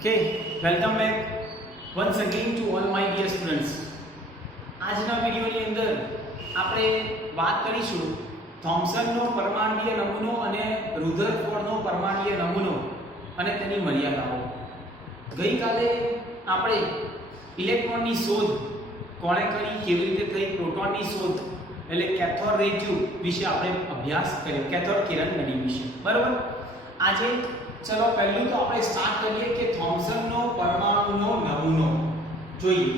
Okay, welcome back once again to all my dear students. આજના વિડિયોની અંદર આપણે વાત કરીશું થોમ્સનનો પરમાણ્વીય નમૂનો અને રુધરફોર્ડનો પરમાણ્વીય નમૂનો અને તેની મર્યાદાઓ. ગઈકાલે આપણે ઇલેક્ટ્રોનની શોધ કોણે કરી, કેવી રીતે થઈ, પ્રોટોનની શોધ એટલે કેથોડ રે ટ્યુબ વિશે આપણે અભ્યાસ કર્યો, કેથોડ કિરણ નળી વિશે. બરાબર. આજે चलो पहलू तो આપણે સ્ટાર્ટ કરીએ કે થોમ્સનનો પરમાણુનો નમૂનો જોઈએ.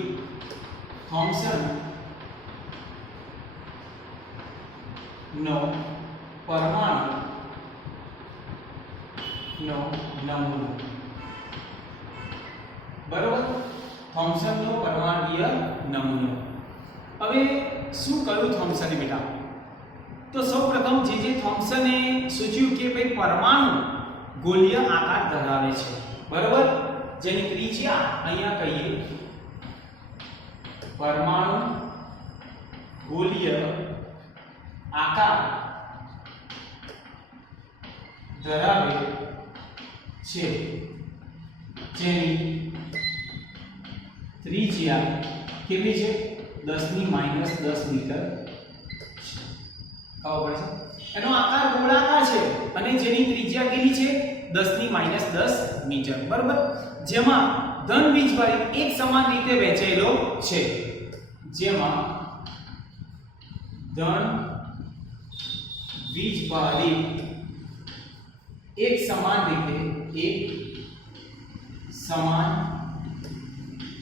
થોમ્સન નો પરમાણુનો નમૂનો. બરોબર. થોમ્સનનો પરમાણ્વીય નમૂનો. હવે શું કહ્યું થોમ્સને બેટા? તો સૌપ્રથમ જે થોમ્સને સૂચવ્યું કે ભાઈ પરમાણુ ગોળીય આકાર ધરાવે છે. બરોબર. જેની ત્રિજ્યા અહીંયા કહીએ પરમાણુ ગોળીય આકાર ધરાવે છે, જેની ત્રિજ્યા કેટલી છે? 10 ની -10 મીટર છે. ખબર પડે છે? એનો આકાર ગોળાકાર છે અને જેની ત્રિજ્યા કેટલી છે? 10 ની -10 મીટર. બરાબર. જેમાં ધન વીજભારિત એક સમાન રીતે વહેંચાયેલો છે. જેમાં ધન વીજભારિત એક સમાન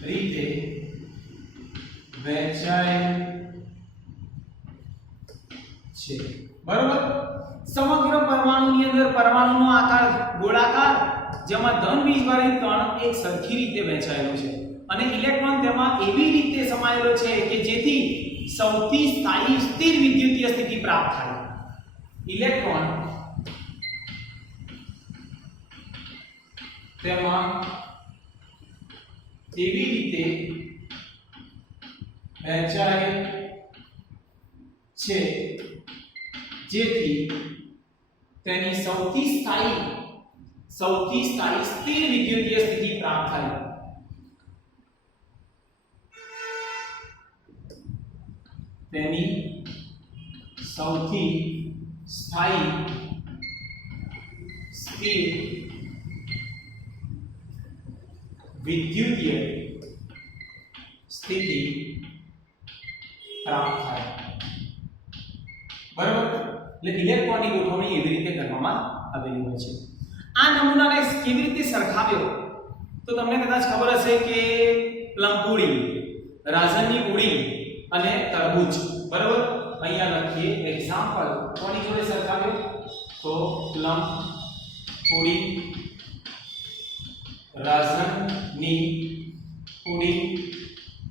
રીતે વહેંચાયેલ છે. બરાબર. સમગ્ર પરમાણુની અંદર પરમાણુનો આકાર ગોળાકાર, જેમાં ધન વીજભારિત કણ એક સરખી રીતે વહેંચાયેલો છે અને ઇલેક્ટ્રોન તેમાં એવી રીતે સમાયેલો છે કે જેથી સૌથી સ્થાયી સ્થિર વિદ્યુતીય સ્થિતિ પ્રાપ્ત થાય. ઇલેક્ટ્રોન તેમાં એવી રીતે વહેંચાયેલ છે જેથી તેની સૌથી સ્થાયી સ્થિર વિદ્યુતીય સ્થિતિ પ્રાપ્ત થાય. તેની સૌથી સ્થાયી સ્થિર વિદ્યુતીય સ્થિતિ પ્રાપ્ત થાય. બરાબર. એટલે ઇલેક્ટ્રોનની ગોઠવણી એવી રીતે કરવામાં આવેલી હોય છે. આ નમૂનાને કેવી રીતે સરખાવ્યો? તો તમને કદાચ ખબર હશે કે પ્લમપુડી, રાજનની પૂડી અને તરબૂચ. બરાબર. અહીંયા લખીએ એક્ઝામ્પલ. કોની જોડે સરખાવ્યો? તો પ્લમપુડી, રાજનની પૂડી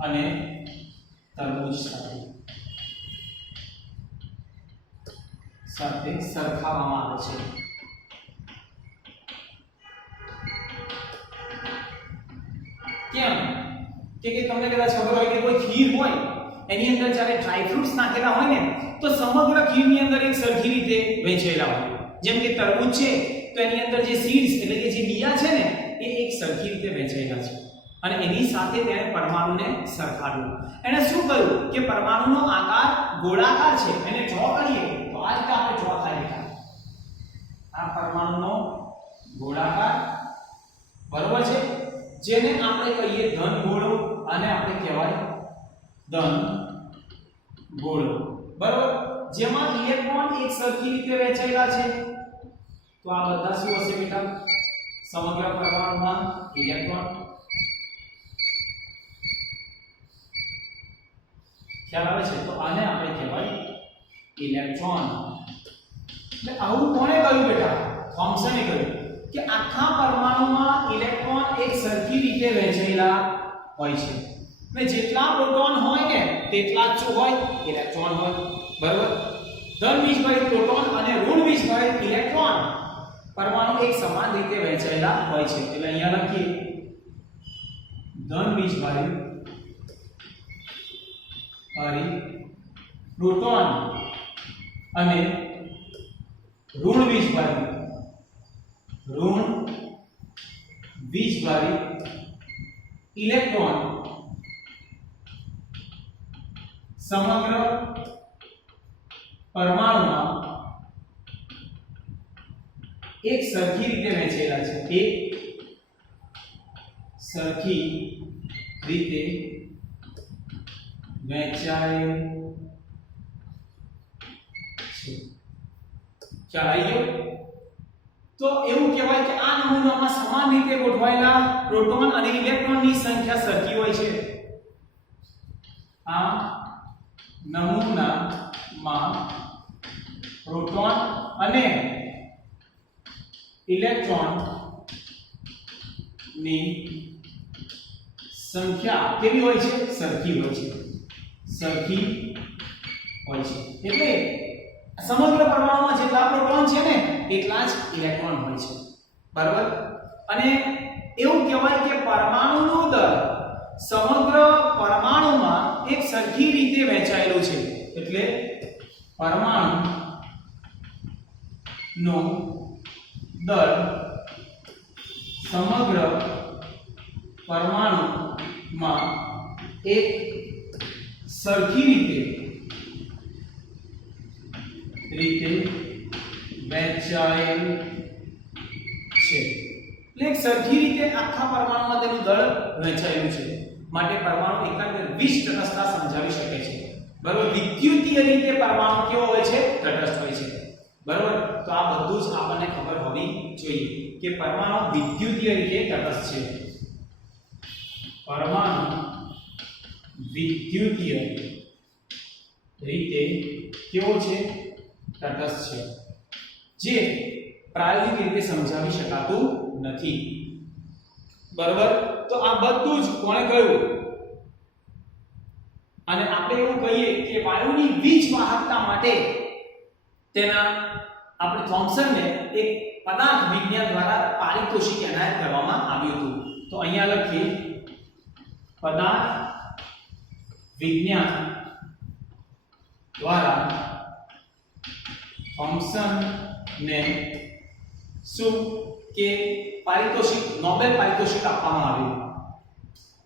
અને તરબૂચ સાથે સરખાવવામાં આવે છે. કેમ? કે તમને કદાચ ખબર હોય કે કોઈ ખીર હોય એની અંદર જ્યારે ડ્રાય ફ્રૂટ્સ નાખેલા હોય ને તો સમગ્ર ખીરની અંદર એક સરખી રીતે વહેંચેલા હોય. જેમ કે તરબૂચ છે તો એની અંદર જે સીડ્સ એટલે કે જે બિયા છે ને એ એક સરખી રીતે વહેંચેલા છે અને એની સાથે તેને પરમાણુને સરખાવ્યું. એને શું કહ્યું કે પરમાણુનો આકાર ગોળાકાર છે. એને ડ્રો કરીએ તો આ રીતે આપણે ડ્રો થાય. આ પરમાણુનો ગોળાકાર, બરોબર છે, જેને આપણે કહીએ ધન ગોળો અને આપણે કહેવાય ધન ગોળો. બરોબર. જેમાં ઇલેક્ટ્રોન એક સરખી રીતે વહેંચાયેલા છે. તો આ બધા શું હશે બેટા? સમગ્ર પરમાણુમાં ઇલેક્ટ્રોન. ખ્યાલ આવે છે? તો આને આપણે કહેવાય ઇલેક્ટ્રોન. એટલે આવું કોણે કહ્યું બેટા? થોમ્સને કહ્યું કે આખા પરમાણુમાં ઇલેક્ટ્રોન એક સરખી રીતે વહેંચાયેલા હોય છે અને જેટલા પ્રોટોન હોય ને તેટલા જ હોય ઇલેક્ટ્રોન હોય. બરાબર. ધન વીજભારિત પ્રોટોન અને ઋણ વીજભારિત ઇલેક્ટ્રોન પરમાણુ એક સમાન રીતે વહેંચાયેલા હોય છે. એટલે અહીંયા લખીએ ધન વીજભારિત પ્રોટોન અને ઋણ વીજભારિત વીજભારિત ઇલેક્ટ્રોન સમગ્ર પરમાણુમાં એક સરખી રીતે વહેંચેલા છે, એક સરખી રીતે વહેંચાયેલ છે। ખ્યાલ આવી ગયો? તો એવું કહેવાય કે આ નમૂનામાં સમાન રીતે ગોઠવાયેલા પ્રોટોન અને ઇલેક્ટ્રોનની સંખ્યા સરખી હોય છે। આ નમૂનામાં પ્રોટોન અને ઇલેક્ટ્રોન ની સંખ્યા કેવી હોય છે? સરખી હોય છે, સરખી હોય છે। એટલે સમગ્ર પરમાણુમાં જેટલા પ્રોટોન છે ને એટલા જ ઇલેક્ટ્રોન હોય છે, બરાબર? અને એવું કહેવાય કે પરમાણુનો દર સમગ્ર પરમાણુમાં એક સરખી રીતે વહેંચાયેલું છે, એટલે પરમાણુનો દર સમગ્ર પરમાણુમાં એક સરખી રીતે વહેંચાયેલ છે। એટલે એક સરખી રીતે આખા પરમાણુમાં તેનું દળ વહેંચાયેલું છે, માટે પરમાણુ એકંદરે 20 તટસ્થતા સમજાવી શકે છે, બરાબર? વિદ્યુતીય રીતે પરમાણુ કેવો હોય છે? તટસ્થ હોય છે, બરાબર? તો આ બધું જ આપણને ખબર હોવી જોઈએ કે પરમાણુ વિદ્યુતીય રીતે તટસ્થ છે। પરમાણુ વિદ્યુતીય રીતે કેવો છે? તટસ્થ છે, જે પ્રાયોગિક રીતે સમજાવી શકાતું નથી, બરાબર? તો આ બધું જ કોણે કહ્યું? અને આપણે એવું કહીએ કે વાયુની વીજ વાહકતા માટે તેના આપણે થોમ્સનને એક પદાર્થ વિજ્ઞાન દ્વારા પારિતોષિક એનાયત કરવામાં આવ્યું હતું। તો અહીંયા લખીએ પદાર્થ વિજ્ઞાન દ્વારા થોમ્સનને શું કે પારિતોષિક, નોબેલ પારિતોષિક આપવામાં આવ્યું।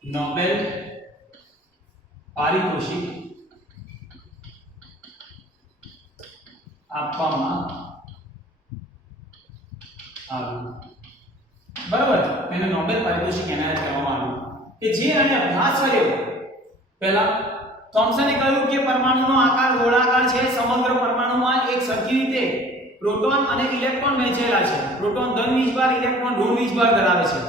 નોબેલ પારિતોષિક આપવામાં આવ્યું, બરાબર? તેને નોબેલ પારિતોષિક એનાયત કરવામાં આવ્યું કે જે આને અભ્યાસ કર્યો। પહેલા થોમ્સને કહ્યું કે પરમાણુનો આકાર ગોળાકાર છે, સમગ્ર પરમાણુમાં એક સરખી રીતે પ્રોટોન અને ઇલેક્ટ્રોન વહેંચેલા છે, પ્રોટોન ધન વીજભાર, ઇલેક્ટ્રોન ઋણ વીજભાર ધરાવે છે।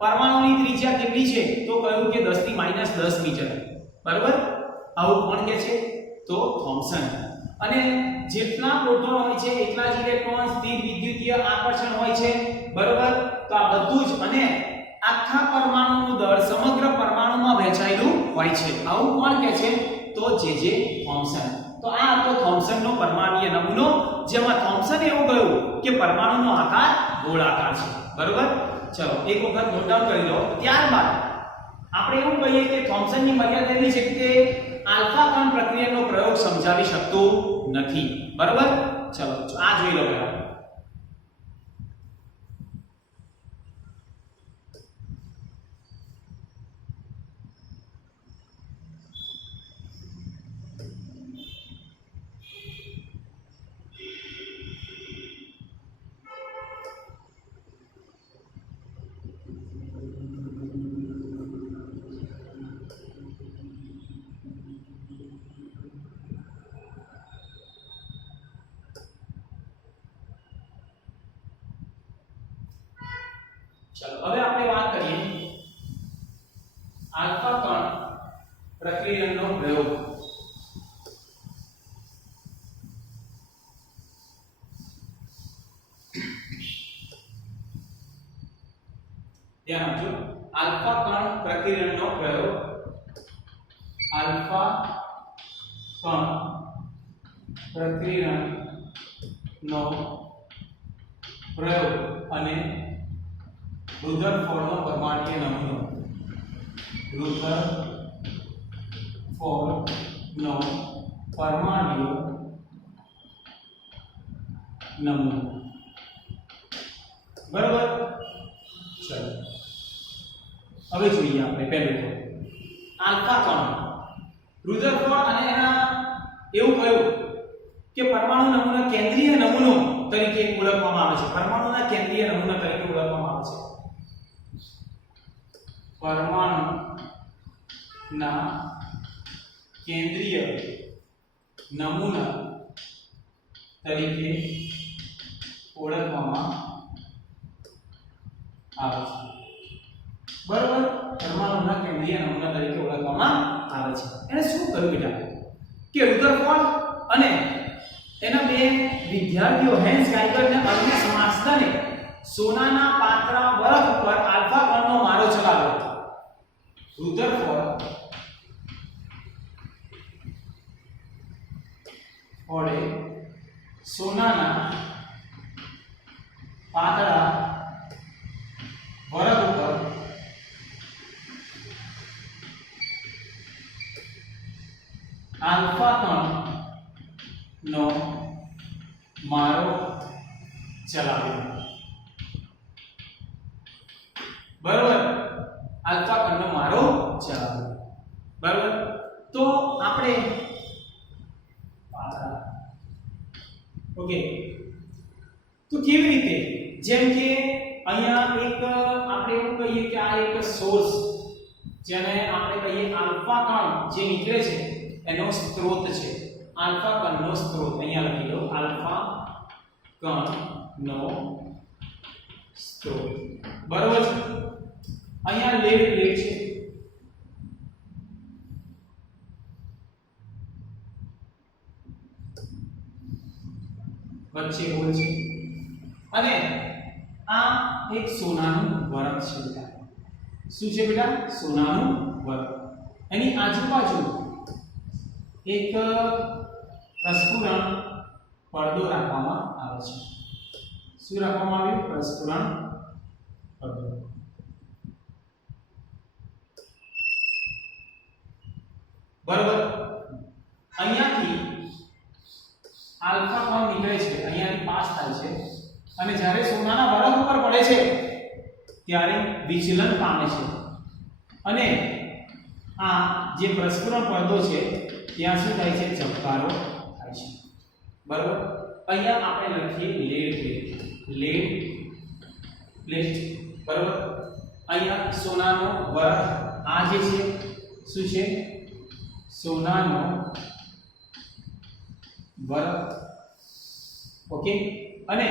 પરમાણુની ત્રિજ્યા કેટલી છે? તો કહ્યું કે 10 ની -10 મીટર, બરાબર? આવું કોણ કહે છે? તો થોમ્સન। અને જેટલા પ્રોટોન હોય છે એટલા જ ઇલેક્ટ્રોન, સ્થિર વિદ્યુતીય આકર્ષણ હોય છે, બરાબર? તો આ બધું જ અને આખા પરમાણુનું દળ સમગ્ર પરમાણુમાં વહેંચાયેલું હોય છે, આવું કોણ કહે છે? તો જે થોમ્સન। તો આ હતો થોમ્સનનો પરમાણુય નમૂનો, જેમાં થોમ્સને એવું કહ્યું કે પરમાણુનો આકાર ગોળાકાર છે, બરાબર? ચલો એક વખત નોટ ડાઉન કરી લો। ત્યારબાદ આપણે એવું કહીએ કે થોમ્સનની મર્યાદા એવી છે કે આલ્ફા કણ પ્રક્રિયાનો પ્રયોગ સમજાવી શકતો નથી, બરાબર? ચલો આ જોઈ લો પહેલા। चलो હવે આપણે વાત કરીએ આલ્ફા કણ પ્રક્રિયનનો પ્રયોગ। ધ્યાન આપજો, આલ્ફા કણ પ્રક્રિયનનો પ્રયોગ, આલ્ફા કણ પ્રક્રિયનનો પ્રયોગ અને રુધરફોર્ડનો પરમાણુય નમૂનો, રુધરફોર્ડનો પરમાણુય નમૂનો, બરાબર? ચલો હવે જોઈએ આપણે પહેલું તો આલ્ફા કણ રુધરફોર્ડ અને એના એવું કહ્યું કે પરમાણુ નમૂના કેન્દ્રીય નમૂનો તરીકે ઓળખવામાં આવે છે. પરમાણુના કેન્દ્રીય નમૂના તરીકે ઓળખવામાં આવે છે. પરમાણુના કેન્દ્રીય નમૂના તરીકે ઓળખવામાં આવે છે. બરાબર, પરમાણુના કેન્દ્રીય નમૂના તરીકે ઓળખવામાં આવે છે. એને શું કહ્યું બેટા કે રુધરફોર્ડ અને એના બે વિદ્યાર્થીઓ હેન્સ ગાઇગર અને અર્નેસ્ટ માર્સને સોનાના પાતળા વરખ પર આલ્ફા કણનો મારો ચલાવ્યો હતો. રુધરફોર્ડ ઓડે સોનાના પાતળા વરખ ઉપર આલ્ફા કણનો મારો ચલાવ્યો. બરાબર, આલ્ફા કણનો મારો ચલાવ્યો. બરાબર, તો આપણે ઓકે, તો કેવી રીતે, જેમ કે અહીંયા એક આપણે એવું કહીએ કે આ એક સોર્સ જેને આપણે કહીએ આલ્ફા કણ જે નીકળે છે એનો સ્ત્રોત છે. આલ્ફા કણનો સ્ત્રોત અહીંયા લખી લો, આલ્ફા કણનો સ્ત્રોત. બરોબર છે. અહીંયા લેડ પ્લેટ છે, વચ્ચે હોલ છે અને આ એક સોનાનું વરખ છે બેટા. શું છે બેટા? સોનાનું વરખ. એની આજુબાજુ એક પ્રસ્ફુરણ પડદો રાખવામાં આવે છે. શું રાખવામાં આવ્યું? પ્રસ્ફુરણ પડદો. બરાબર, અહીંયાથી આલ્ફા કણ નીકળે છે, અહીંયાથી પાસ થાય છે અને જ્યારે સોનાના વરખ ઉપર પડે છે ત્યારે વિચલન પામે છે અને આ જે પ્રસ્ફુરણ પડદો છે ત્યાં શું થાય છે? ઝબકારો થાય છે. બરાબર, અહીંયા આપણે લખીએ લેડ પ્લેટ. બરાબર, અહીંયા સોનાનો વરખ, આ જે છે શું છે? સોનાનો વરખ. ઓકે, અને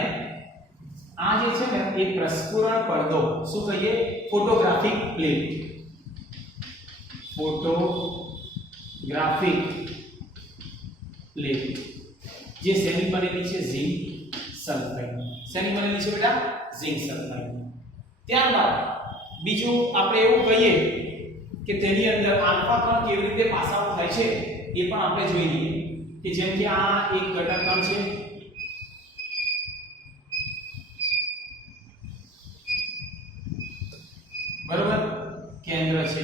આ જે છે ને એ પ્રસ્ફુરણ પડદો, શું કહીએ? Photographic plate. ફોટોગ્રાફિક પ્લેટ જે શેની બનેલી છે? Zinc sulphide. શેની બનેલી છે બેટા? Zinc sulphide. ત્યારબાદ બીજું આપણે એવું કહીએ કે તેની અંદર આલ્ફા કણ કેવી રીતે પાસ આઉટ થાય છે એ પણ આપણે જોઈ લઈએ. કે જેમ કે આ એક ઘટક કણ છે, બરોબર, કેન્દ્ર છે.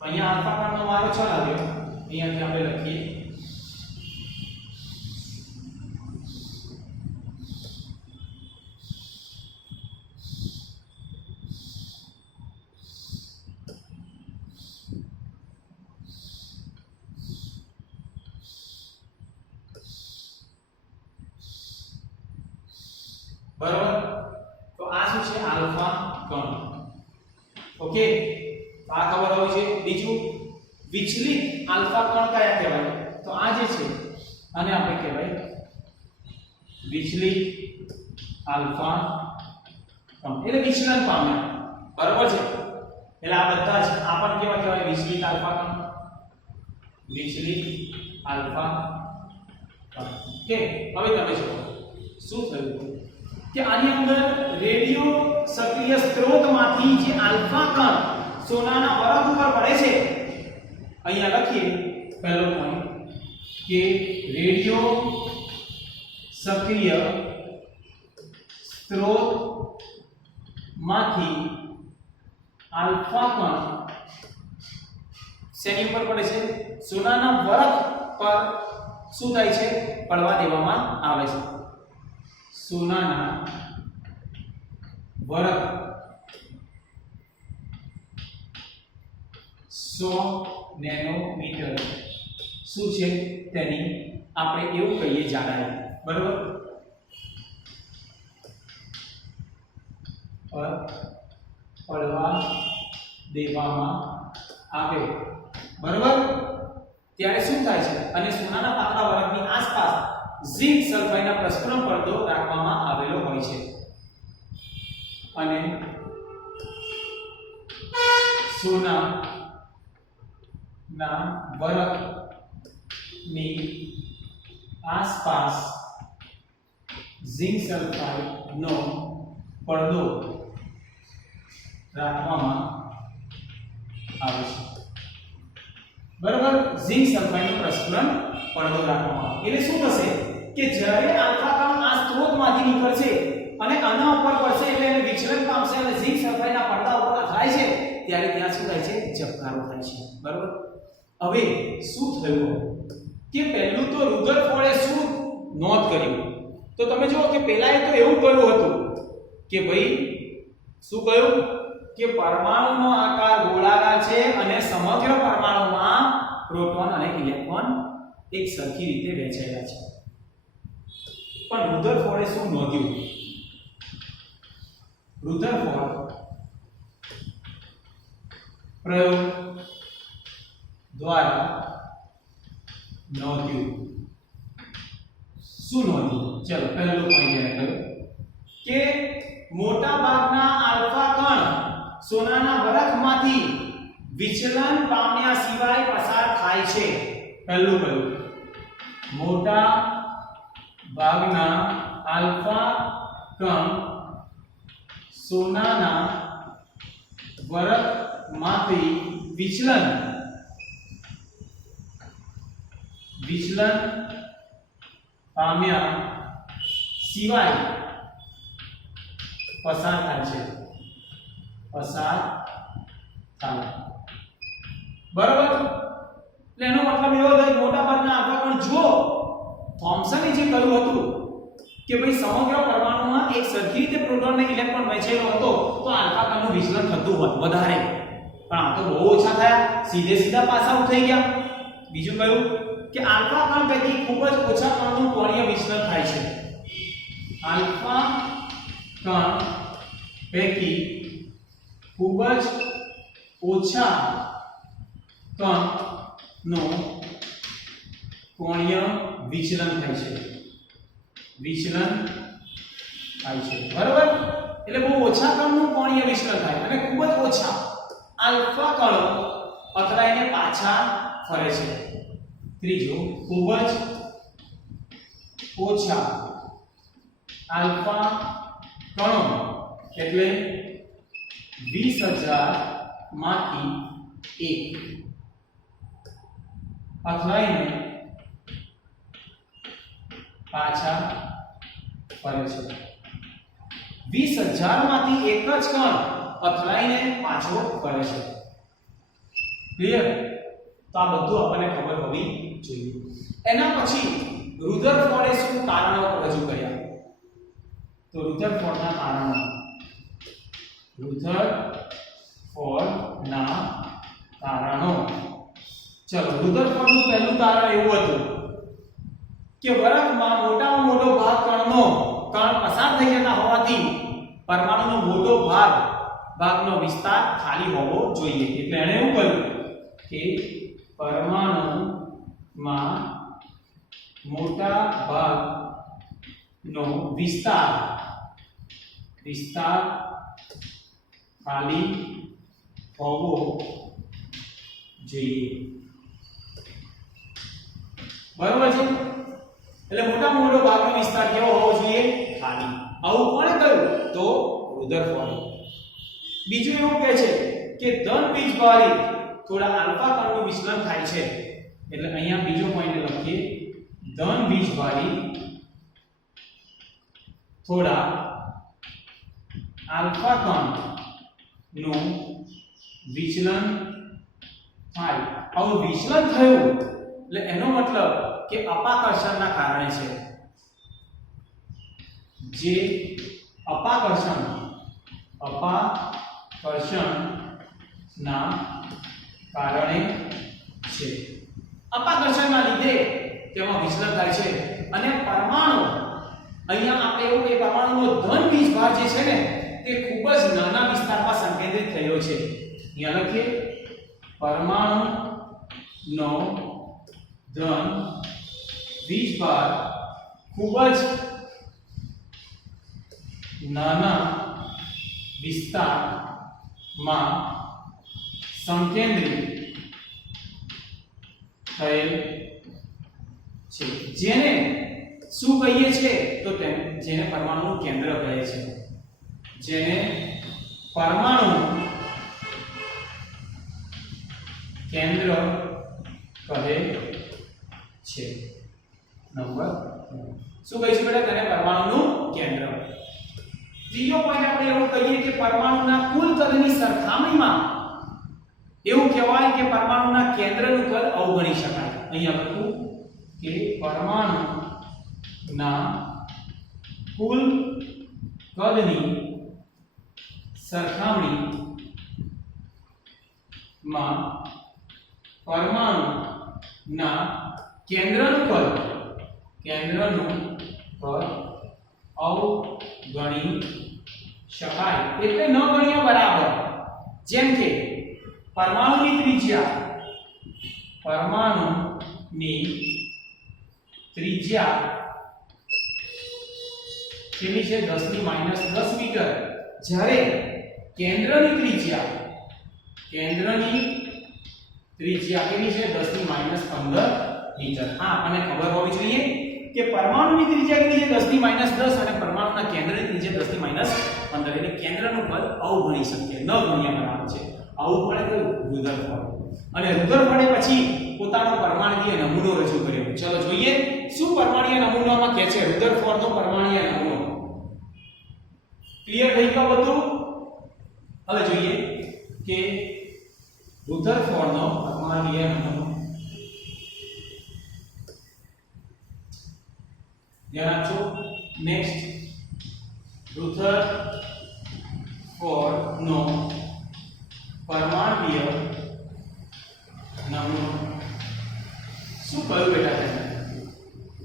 અહીંયા આલ્ફા કણનો મારો ચલાવ્યો, અહીંયાથી આપણે લખીએ બરોબર. તો આ શું છે? આલ્ફા કણ. ઓકે, આ ખબર હોવી જોઈએ. બીજું વિચલિત આલ્ફા કણ કયા કહેવાય? તો આ જે છે આને આપણે કહેવાય વિચલિત આલ્ફા કણ, એટલે વિચલન પામે. બરોબર છે, એટલે આ બધા જ આ પણ કેવા કહેવાય? વિચલિત આલ્ફા કણ. વિચલિત આલ્ફા કણ. ઓકે, હવે તમે જુઓ શું થયું કે આની અંદર રેડિયો સક્રિય સ્ત્રોતમાંથી જે આલ્ફા કણ સોનાના વરખ ઉપર પડે છે, અહીંયા લખીએ પહેલો પોઈન્ટ કે રેડિયો સક્રિય સ્ત્રોતમાંથી આલ્ફા કણ શેની ઉપર પડે છે? સોનાના વરખ પર શું થાય છે? પડવા દેવામાં આવે છે. સોનાના વરખ 100 નેનોમીટર શું છે તેની આપણે એવું કહીએ જાડાઈ, બરાબર, પર પડવા દેવામાં આવે, બરાબર. ત્યારે શું થાય છે, અને સોનાના પાતળા વરખની આસપાસ ઝિંક સલ્ફાઇડના પ્રસ્ફુરણ પડદો રાખવામાં આવેલો હોય છે, અને સોનાના વરખની આસપાસ ઝિંક સલ્ફાઇડનો પડદો રાખવામાં આવે છે, બરાબર. ઝિંક સલ્ફાઇડનું પ્રસ્ફુરણ પડદો રાખવામાં આવે એટલે શું થશે કે જ્યારે આલ્ફા કણ આ સ્ત્રોતમાંથી નીકળશે અને આના ઉપર પડશે એટલે એને વિચલન પામશે અને ઝિંક સલ્ફાઇડના પડદા ઉપર અથડાય છે ત્યારે ત્યાં શું થાય છે, ઝબકારો થાય છે, બરાબર. હવે શું થયું કે પહેલું તો રુધરફોર્ડે શું નોંધ કર્યું, તો તમે જુઓ કે પહેલાએ તો એવું કહ્યું હતું કે ભાઈ શું કહ્યું કે પરમાણુનો આકાર ગોળાકાર છે અને સમગ્ર પરમાણુમાં પ્રોટોન અને ઇલેક્ટ્રોન એક સરખી રીતે વહેંચાયેલા છે. પણ રુધરફોર્ડે શું નોંધ્યું, રુધરફોર્ડ પ્રયોગ દ્વારા નોંધ્યું, શું નોંધ્યું, ચલો પહેલો પોઈન્ટ એને કહ્યું કે મોટા ભાગના આલ્ફા કણ સોનાના વરખમાંથી વિચલન પામ્યા સિવાય પસાર થાય છે. પહેલું કહ્યું મોટા ભાગના આલ્ફા કણ સોનાના વરખમાંથી વિચલન પામ્યા સિવાય પસાર થાય છે, પસાર થાય, બરાબર. એટલે એનો મતલબ એવો થાય મોટા ભાગના આલ્ફા કણ જો થોમ્સને જે કહ્યું હતું કે ભાઈ સમગ્ર પરમાણુમાં એક સરખી રીતે પ્રોટોન અને ઇલેક્ટ્રોન વહેંચાયેલો હતો તો આલ્ફા કણનું વિચલન થતું હોત વધારે, પણ આ તો બહુ ઓછા થયા, સીધા પાસ આઉટ થઈ ગયા. બીજું કહ્યું કે આલ્ફા કણ પૈકી ખૂબ જ ઓછા કણનું કોણીય વિચલન થાય છે, આલ્ફા કણ પૈકી ખૂબ જ ઓછા કણનું કોણીય વિચલન થાય છે, બરાબર. એટલે બહુ ઓછા કણનું કોણીય વિચલન થાય અને ખૂબ જ ઓછા આલ્ફા કણો અથડાઈને પાછા ફરે છે. ત્રીજું ખૂબ જ ઓછા આલ્ફા કણો એટલે 20,000 માંથી 1 અથડાઈને પાછા ફરે છે. 20,000 માંથી એક જ કણ અથડાઈને પાછો ફરે છે. ક્લિયર? તો આ બધું આપણને ખબર હોવી જોઈએ. એના પછી રુધરફોર્ડે શું તારણો રજૂ કર્યા? તો રુધરફોર્ડના તારણો, રુધરફોર્ડના તારણો. ચલો, રુધરફોર્ડનું પહેલું તારણ એવું હતું કે વરખમાં મોટામાં મોટો ભાગ કણ પસાર થઈ જતા હોવાથી પરમાણુનો મોટો ભાગનો વિસ્તાર ખાલી હોવો જોઈએ. એટલે એણે એવું કહ્યું કે પરમાણુમાં મોટા ભાગનો વિસ્તાર ખાલી હોવો જોઈએ. બરોબર છે? એટલે મોટામાં મોટો ભાગનો વિસ્તાર કેવો હોવો જોઈએ? ખાલી. આવું કોણે કહ્યું? તો રુધરફોર્ડ. બીજું એવું કહે છે કે ધન બીજવાળી થોડા આલ્ફા કણનું વિચલન થાય છે. એટલે અહીંયા બીજો પોઈન્ટ લખીએ, ધન બીજવાળી થોડા આલ્ફા કણનું વિચલન થાય. આવું વિચલન થયું એટલે એનો મતલબ કે અપાકર્ષણના કારણે છે. જે અપાકર્ષણના કારણે છે. અપાકર્ષણના લીધે તેમાં વિચલન થાય છે અને પરમાણુ અહીંયા આપણે એવું કે પરમાણુનો ધન વીજભાર જે છે ને તે ખૂબ જ નાના વિસ્તારમાં સંકેન્દ્રિત થયો છે. અહીંયા લખીએ પરમાણુનો ધન વીજભાર ખૂબ જ નાના વિસ્તારમાં સંકેન્દ્રિત થયેલ છે. જેને શું કહીએ છીએ તો જેને પરમાણુનું કેન્દ્ર કહે છે. જેને પરમાણુ કેન્દ્ર કહે છે. નંબર શું કહીશું બેટા તેને પરમાણુનું કેન્દ્ર. ત્રીજો પોઈન્ટ આપણે એવું કહીએ કે પરમાણુના કુલ કદની સરખામણીમાં એવું કહેવાય કે પરમાણુના કેન્દ્રનું કદ અવગણી શકાય. અહીંયા લખું કે પરમાણુના કુલ કદની સરખામણીમાં પરમાણુના કેન્દ્રનું કદ અવગણી શકાય એટલે ન ગણ્યા બરાબર. જેમ કે પરમાણુની ત્રિજ્યા કેવી છે 10 ની -10 મીટર, જ્યારે કેન્દ્રની ત્રિજ્યા કેવી છે 10 ની -15 મીટર. હા આપણને ખબર હોવી જોઈએ કે પરમાણુની ત્રિજ્યા કેટલી છે 10 ની -10 અને પરમાણુના કેન્દ્રની ત્રિજ્યા 10 ની -15 એટલે કેન્દ્રનું કદ અવગણી શકીએ ન ગણ્યા બરાબર છે. આવું પડે તો રુધરફોર્ડ અને રુધરફોર્ડે પછી પોતાનો પરમાણુકીય નમૂનો રજૂ કર્યો. ચલો જોઈએ શું પરમાણુકીય નમૂનામાં કહે છે રુધરફોર્ડનો પરમાણુકીય નમૂનો. ક્લિયર થઈ ગયું બધું? હવે જોઈએ કે રુધરફોર્ડનો પરમાણુકીય નમૂનો. ધ્યાન આપજો. નેક્સ્ટ રુધરફોર્ડનો પરમાણુકીય નમૂનો. શું કહ્યું બેટા તમે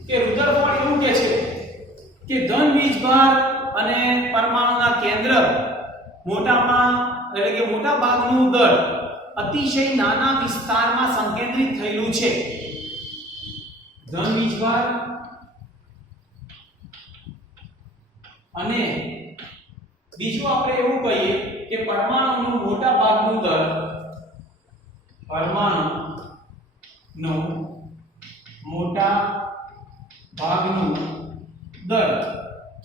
કે રુધરફોર્ડ એવું કહે છે કે ધન વીજભાર અને પરમાણુના કેન્દ્ર મોટા ભાગનું દળ અતિશય નાના વિસ્તારમાં સંકેન્દ્રિત થયેલું છે. ધન વીજભાર અને બીજું આપણે એવું કહીએ કે પરમાણુનું મોટા ભાગનું દળ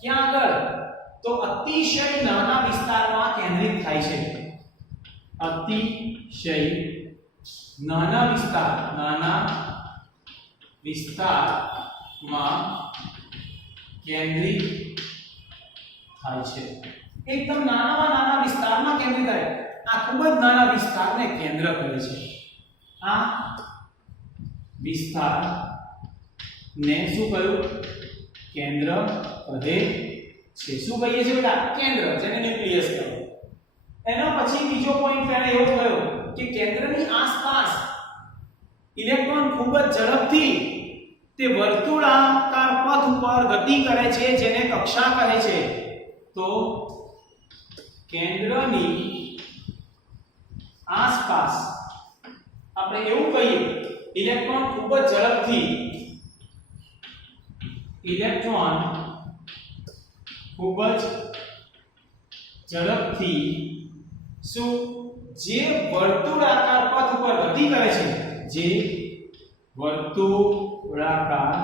ક્યાં આગળ તો અતિશય નાના વિસ્તારમાં કેન્દ્રિત થાય છે. અતિશય નાના વિસ્તારમાં કેન્દ્રિત થાય છે. એકદમ નાના વિસ્તારમાં કેન્દ્રિત થાય. આ ખૂબ જ નાના વિસ્તારને કેન્દ્ર કહે છે. આ વિસ્તારને શું કહ્યું? કેન્દ્ર કહે છે. શું કહીએ છીએ બેટા? કેન્દ્ર, જેને ન્યુક્લિયસ કહેવાય. એના પછી બીજો પોઈન્ટ પહેલા એવો કયો કે કેન્દ્રની આસપાસ ઇલેક્ટ્રોન ખૂબ જ ઝડપથી તે વર્તુળાકાર પથ ઉપર ગતિ કરે છે, જેને કક્ષા કહે છે. તો કેન્દ્રની આસપાસ આપણે એવું કહીએ ઇલેક્ટ્રોન ખૂબ જ ઝડપથી શું જે વર્તુળાકાર પથ ઉપર ગતિ કરે છે, જે વર્તુળાકાર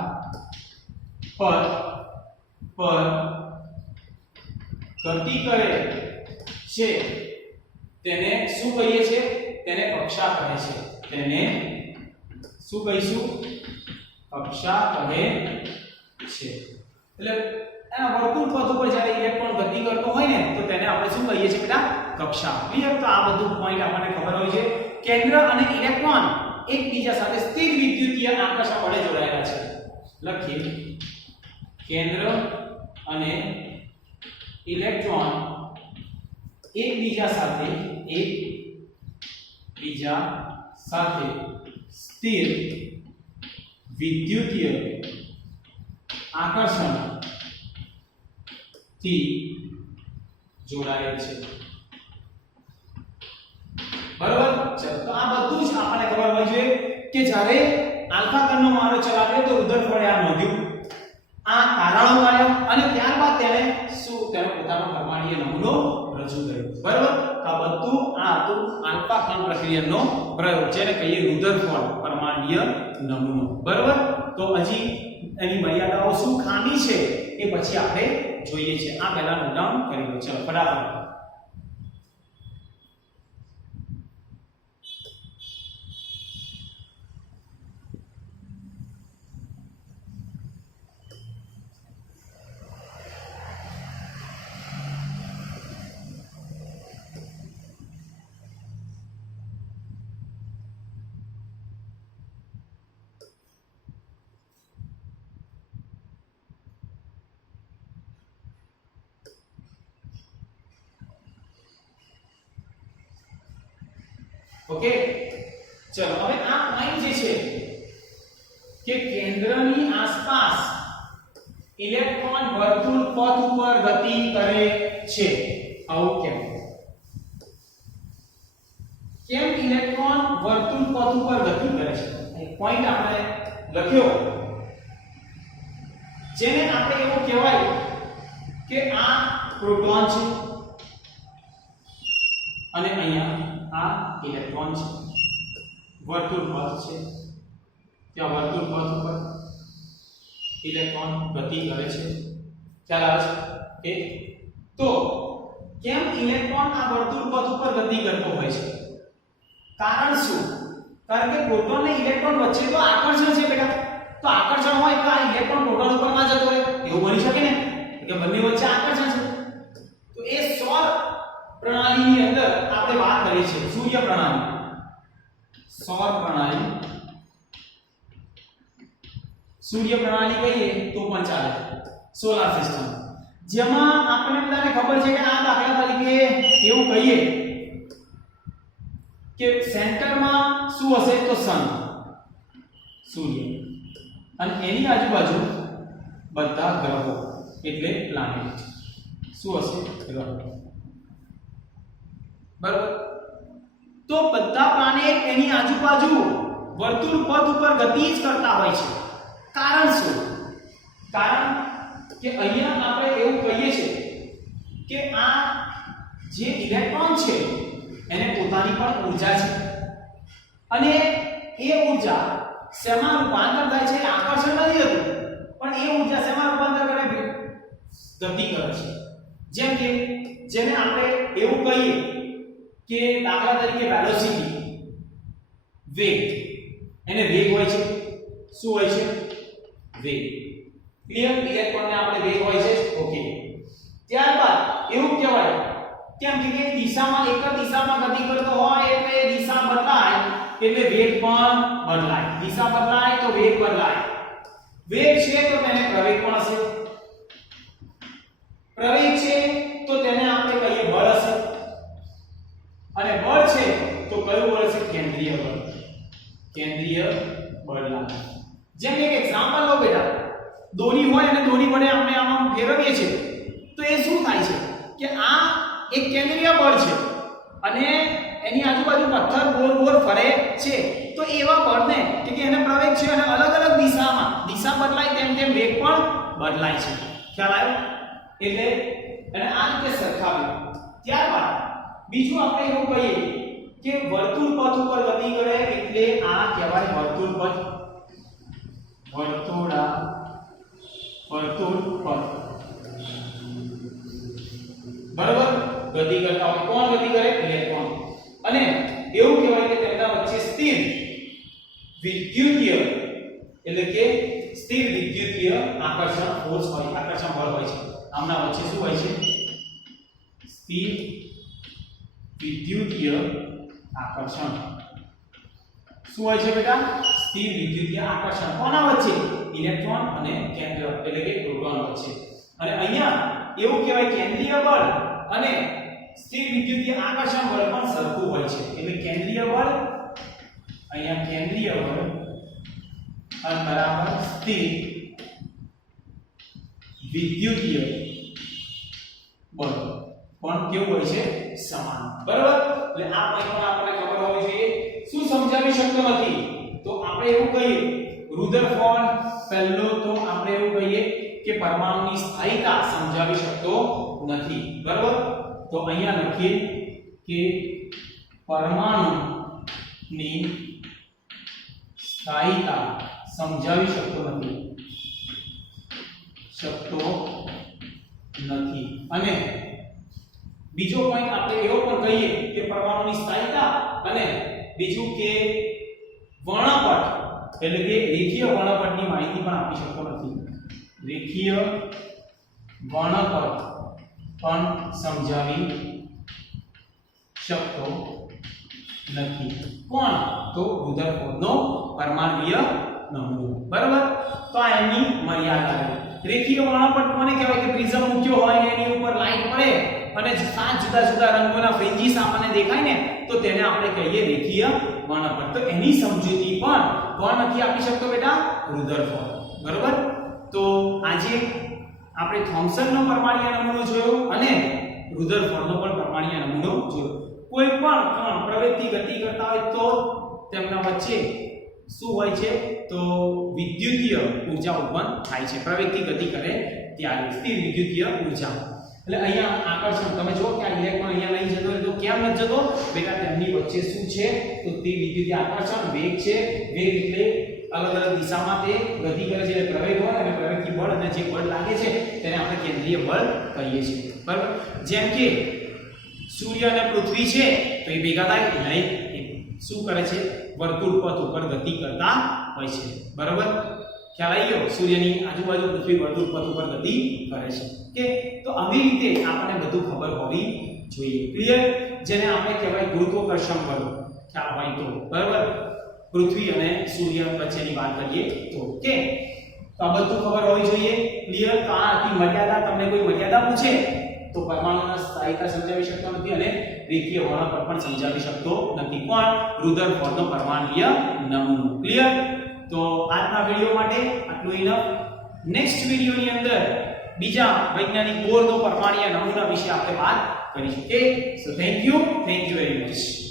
પથ પર ગતિ કરે છે તેને શું કહીએ છીએ? તેને કક્ષા કહે છે. તેને શું કહીશું? કક્ષા કહે છે. એટલે આ વર્તુળ પથ ઉપર જ્યારે ઇલેક્ટ્રોન ગતિ કરતો હોય ને તો તેને આપણે શું કહીએ છીએ બેટા? કક્ષા. ક્લિયર? તો આ બધું પોઈન્ટ આપણને ખબર હોય છે. કેન્દ્ર અને ઇલેક્ટ્રોન એકબીજા સાથે સ્થિર વિદ્યુતીય આકર્ષણ વડે જોડાયેલા છે. લખીએ કેન્દ્ર અને ઇલેક્ટ્રોન એકબીજા સાથે સ્થિર વિદ્યુતીય આકર્ષણ થી જોડાયેલ છે. બરાબર. ચલો તો આ બધું જ આપણને ખબર હોવી જોઈએ કે જ્યારે આલ્ફા કણનો મારો ચલાવ્યો તો રુધરફોર્ડે આ નોંધ્યું, આ તારણો કાઢ્યા અને ત્યારબાદ તેને પોતાનો પરમાણુય નમૂનો રજૂ કર્યો. બરાબર. આ બધું આ હતું આલ્ફા કણ પ્રક્રિયાનો પ્રયોગ, જેને કહીએ રુધરફોર્ડ પરમાણુય નમૂનો. બરાબર. તો હજી એની મર્યાદાઓ શું ખામી છે એ પછી આપણે જોઈએ છે. આ પહેલા નોટ ડાઉન કરી લો. ચલો ફટાફટ. ઓકે. ચલો હવે આ પોઈન્ટ જે છે કે કેન્દ્રની આસપાસ ઇલેક્ટ્રોન વર્તુળ પથ ઉપર ગતિ કરે છે. આવું કેમ ઇલેક્ટ્રોન વર્તુળ પથ ઉપર ગતિ કરે છે? એક પોઈન્ટ આપણે લખ્યો જેને આપણે એવું કહેવાય કે આ પ્રોટોન છે અને અહીંયા આ ઇલેક્ટ્રોન છે. વર્તુળ પથ છે, ત્યાં વર્તુળ પથ ઉપર ઇલેક્ટ્રોન ગતિ કરે છે. ખ્યાલ આવે છે? તો કેમ ઇલેક્ટ્રોન આ વર્તુળ પથ ઉપર ગતિ કરતો હોય છે? કારણ શું? કારણ કે પ્રોટોન અને ઇલેક્ટ્રોન વચ્ચે તો આકર્ષણ છે બેટા. તો આકર્ષણ હોય તો આ ઇલેક્ટ્રોન પ્રોટોન ઉપર ના જતો રહે, એવું બની શકે ને કે બંને વચ્ચે આકર્ષણ છે. તો એ સૌર પ્રણાલીની અંદર આપણે વાત કરી છે સૂર્ય પ્રણાલી, સૌર પ્રણાલી, સૂર્ય પ્રણાલી કહીએ તો પણ ચાલે, સોલાર સિસ્ટમ, જેમાં આપણને બધાને ખબર છે કે આ દાખલા તરીકે એવું કહીએ કે સેન્ટરમાં શું હશે તો સન, સૂર્ય, અને એની આજુબાજુ બધા ગ્રહો એટલે પ્લાનેટ. શું હશે? ગ્રહો. બરાબર. તો બધા પ્લાનેટ એની આજુબાજુ વર્તુળ પથ ઉપર ગતિ જ કરતા હોય છે. કારણ શું? કારણ કે અહીંયા આપણે એવું કહીએ છીએ કે આ જે ઇલેક્ટ્રોન છે એને પોતાની પણ ઊર્જા છે અને એ ઊર્જા શેમાં રૂપાંતર થાય છે? આકર્ષણ નથી થતું, પણ એ ઊર્જા શેમાં રૂપાંતર કરે? ગતિ કરે છે. જેમ કે જેને આપણે એવું કહીએ કે દાખલા તરીકે વેલોસિટી, વેગ, એને વેગ હોય છે. શું હોય છે? વેગ. ક્લિયર? ઇલેક્ટ્રોનને આપણે વેગ હોય છે. ઓકે. ત્યારબાદ એવું કહેવાય કેમ કે એક દિશામાં, એક જ દિશામાં ગતિ કરતો હોય એટલે દિશા બદલાય એટલે વેગ પણ બદલાય. દિશા બદલાય તો વેગ બદલાય. વેગ છે તો તેને પ્રવેગ પણ હશે. પ્રવેગ છે તો તેને આપણે કહીએ બળ હશે. અને બળ છે તો કયું બળ છે? કેન્દ્રીય બળ. કેન્દ્રીય બળ લાગે. જેમ એક એક્ઝામ્પલ લો બેટા, દોરી હોય અને દોરી વડે આપણે આમાં ફેરવીએ છીએ તો એ શું થાય છે કે આ એક કેન્દ્રીય બળ છે અને એની આજુબાજુ પથ્થર ગોળ ગોળ ફરે છે. તો એવા બળને કે એને પ્રવેગ છે અને અલગ અલગ દિશામાં દિશા બદલાય તેમ તેમ વેગ પણ બદલાય છે. ખ્યાલ આવ્યો? એટલે અને આ રીતે સરખાવ્યું. ત્યારબાદ બીજું આપણે એવું કહીએ કે વર્તુળ પથ ઉપર ગતિ કરે એટલે આ કહેવાય વર્તુળ પથ. વર્તુળ પથ. બરાબર? ગતિ કરતા હોય. કોણ ગતિ કરે? ઇલેક્ટ્રોન. અને એવું કહેવાય કે તેમના વચ્ચે સ્થિર વિદ્યુતીય એટલે કે સ્થિર વિદ્યુતીય આકર્ષણ ફોર્સ હોય, આકર્ષણ બળ હોય છે. આમના વચ્ચે શું હોય છે? સ્થિર વિદ્યુતીય આકર્ષણ. શું હોય છે બેટા? સ્થિર વિદ્યુતીય આકર્ષણ. કોના વચ્ચે? ઇલેક્ટ્રોન અને કેન્દ્ર એટલે કે પ્રોટોન વચ્ચે. અને અહીંયા એવું કહેવાય કેન્દ્રીય બળ અને સ્થિર વિદ્યુતીય આકર્ષણ બળ પણ સરખું હોય છે. એટલે કેન્દ્રીય બળ અહીંયા કેન્દ્રીય બળ અને બરાબર સ્થિર વિદ્યુતીય બળ પણ કેવું હોય છે? સમાન. બરાબર? એટલે આ પોઈન્ટ આપણને ખબર હોવી જોઈએ. શું સમજાવી શકતો નથી? તો આપણે એવું કહીએ રુધરફોર્ડ પહેલો તો આપણે એવું કહીએ કે પરમાણુની સ્થાયીતા સમજાવી શકતો નથી. બરાબર? તો અહીંયા લખીએ કે પરમાણુની સ્થાયીતા સમજાવી શકતો નથી. અને બીજો પોઈન્ટ આપણે એવો પણ કહીએ કે પરમાણુની સ્થાયીતા અને બીજું કે વર્ણપટ એટલે કે રેખીય વર્ણપટની માહિતી પણ આપી શકતો નથી. રેખીય વર્ણપટ પણ સમજાવી શકતો નથી. કોણ? તો રુધરફોર્ડનો પરમાણ્વીય નમૂનો. બરાબર? તો આ એની મર્યાદા છે. રેખીય વર્ણપટ કોને કહેવાય? કે પ્રિઝમ મૂક્યો હોય ને એની ઉપર લાઈટ પડે અને 7 જુદા જુદા રંગોના ફ્રિન્જીસ આપણને દેખાય ને તો તેને આપણે કહીએ રેખીય વર્ણપટ. તો એની સમજૂતી પણ કોણ નથી આપી શકતો બેટા? રુધરફોર્ડ. બરાબર? તો આજે આપણે થોમ્સનનો પરમાણ્વીય નમૂનો જોયો અને રુધરફોર્ડનો પણ પરમાણ્વીય નમૂનો જોયો. કોઈ પણ કણ પ્રવૃત્તિ ગતિ કરતા હોય તો તેમના વચ્ચે શું હોય છે? તો વિદ્યુતીય ઊર્જા ઉત્પન્ન થાય છે. પ્રવૃત્તિ ગતિ કરે ત્યારે સ્થિર વિદ્યુતીય ઊર્જા. એટલે અહીંયા આકર્ષણ તમે જો કે આ ઇલેક્ટ્રોન અહીંયા લઈ જતો તો કેમ નથી જતો? બેટા તેમની વચ્ચે શું છે? તો તે વિદ્યુતીય આકર્ષણ વેગ છે. વેગ એટલે અલગ અલગ દિશામાં તે ગતિ કરે છે. એટલે પ્રવેગ હોય અને પ્રવેગથી બળ અને જે બળ લાગે છે તેને આપણે કેન્દ્રીય બળ કહીએ છીએ. બરાબર? જેમ કે સૂર્ય અને પૃથ્વી છે તો એ ભેગા થાય નહીં. શું કરે છે? વર્તુળ પથ ઉપર ગતિ કરતા હોય છે. બરાબર? ખ્યાલ આવી ગયો? સૂર્યની આજુબાજુ પૃથ્વી વર્તુળ પથ ઉપર ગતિ કરે છે. કે તો આવી રીતે આપણને બધું ખબર હોવી જોઈએ. ક્લિયર? જેને આપણે કહેવાય ગુરુત્વાકર્ષણ બળ. ખ્યાલ હોય તો. બરાબર? પૃથ્વી અને સૂર્ય વચ્ચેની વાત કરીએ તો કે તો આ બધું ખબર હોવી જોઈએ. ક્લિયર? તો આ હતી મર્યાદા. તમને કોઈ મર્યાદા પૂછે તો પરમાણુના સ્થાયીતા સમજાવી શકતો નથી અને રેખીય વર્ણપટ પણ સમજાવી શકતો નથી. કોણ? રુધરફોર્ડનો પરમાણ્વીય નમૂનો. ક્લિયર? તો આજના વિડિયો માટે આટલું ઇનફ. નેક્સ્ટ વિડિયોની અંદર બીજા વૈજ્ઞાનિક બોરનો પરમાણ્વીય નમૂના વિશે આપણે વાત કરીશું. Okay? So thank you very much.